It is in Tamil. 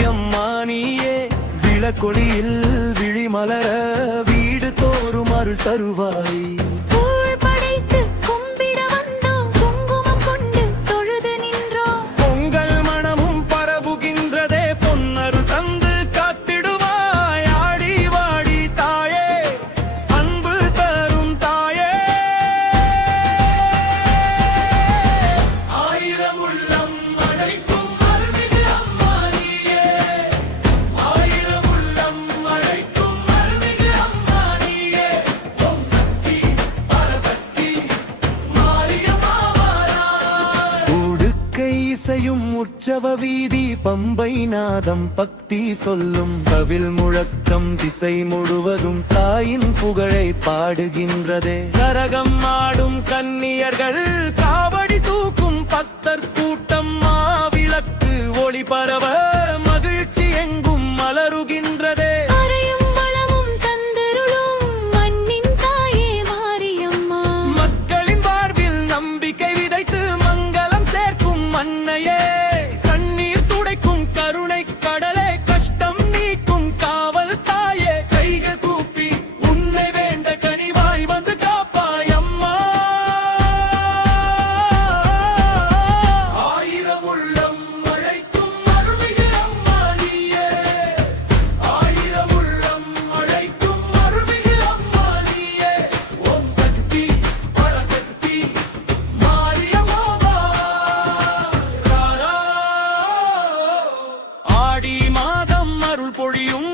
மாரியம்மா நீயே விளக்கொளியில் விழிமலர வீடு தோறும் அருள் தருவாய். இசையும் உற்சவ வீதி பம்பை நாதம் பக்தி சொல்லும் கவில் முழக்கம் திசை முழுவதும் தாயின் புகழை பாடுகின்றதே. கரகம் ஆடும் கன்னியர்கள் காவடி தூக்கும் பக்தர் கூட்டம் மாவிளக்கு ஒளி பரவ மகிழ்ச்சி எங்கும் மலருகின்றதே. மக்களின் வாழ்வில் நம்பிக்கை விதைத்து கண்ணீர் துடைக்கும் கருணை கடலே கஷ்டம் நீக்கும் காவல் தாயே. கைகள் கூப்பி உன்னை வேண்ட கனிவாய் வந்து காப்பாய் அம்மா. ஆயிரம் உள்ளம் அழைக்கும் அருள்மிகு அம்மா நீயே. ஆயிரம் உள்ளம் அழைக்கும் அருள்மிகு அம்மா நீயே. ஓம் சக்தி பரசக்தி மாரியம்மா. ஆடி மாதம் அருள் பொழியும்